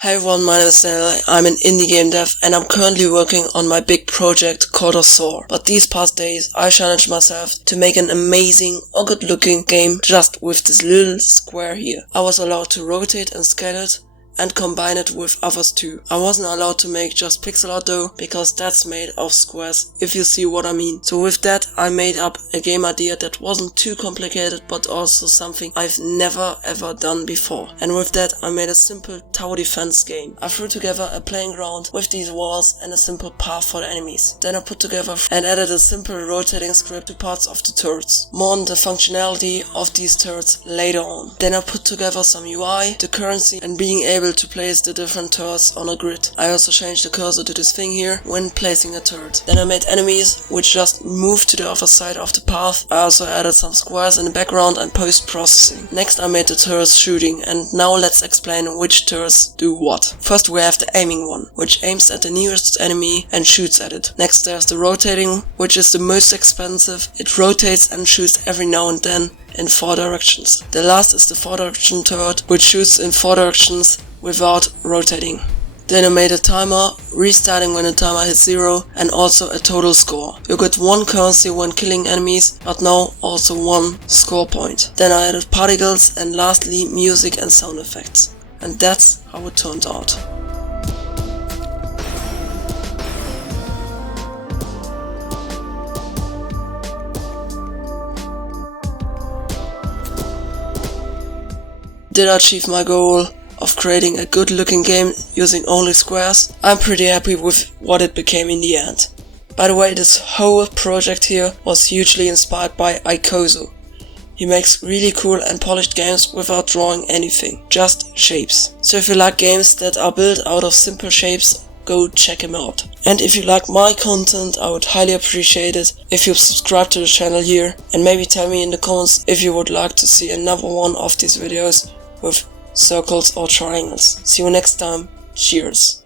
Hey everyone, my name is Daniel, I'm an indie game dev and I'm currently working on my big project Icoso. But these past days I challenged myself to make an amazing or good looking game just with this little square here. I was allowed to rotate and scale it and combine it with others too. I wasn't allowed to make just pixel art though, because that's made of squares, if you see what I mean. So with that I made up a game idea that wasn't too complicated but also something I've never ever done before. And with that I made a simple tower defense game. I threw together a playing ground with these walls and a simple path for the enemies. Then I put together and added a simple rotating script to parts of the turrets. More on the functionality of these turrets later on. Then I put together some UI, the currency and being able to place the different turrets on a grid. I also changed the cursor to this thing here when placing a turret. Then I made enemies which just moved to the other side of the path. I also added some squares in the background and post-processing. Next I made the turrets shooting, and now let's explain which turrets do what. First we have the aiming one, which aims at the nearest enemy and shoots at it. Next there's the rotating, which is the most expensive. It rotates and shoots every now and then in 4 directions. The last is the 4-direction turret, which shoots in 4 directions without rotating. Then I made a timer, restarting when the timer hits 0, and also a total score. You get 1 currency when killing enemies, but now also 1 score point. Then I added particles and lastly music and sound effects. And that's how it turned out. Did I achieve my goal of creating a good looking game using only squares? I'm pretty happy with what it became in the end. By the way, this whole project here was hugely inspired by Icoso. He makes really cool and polished games without drawing anything, just shapes. So if you like games that are built out of simple shapes, go check him out. And if you like my content, I would highly appreciate it if you subscribe to the channel here, and maybe tell me in the comments if you would like to see another one of these videos with circles or triangles. See you next time. Cheers.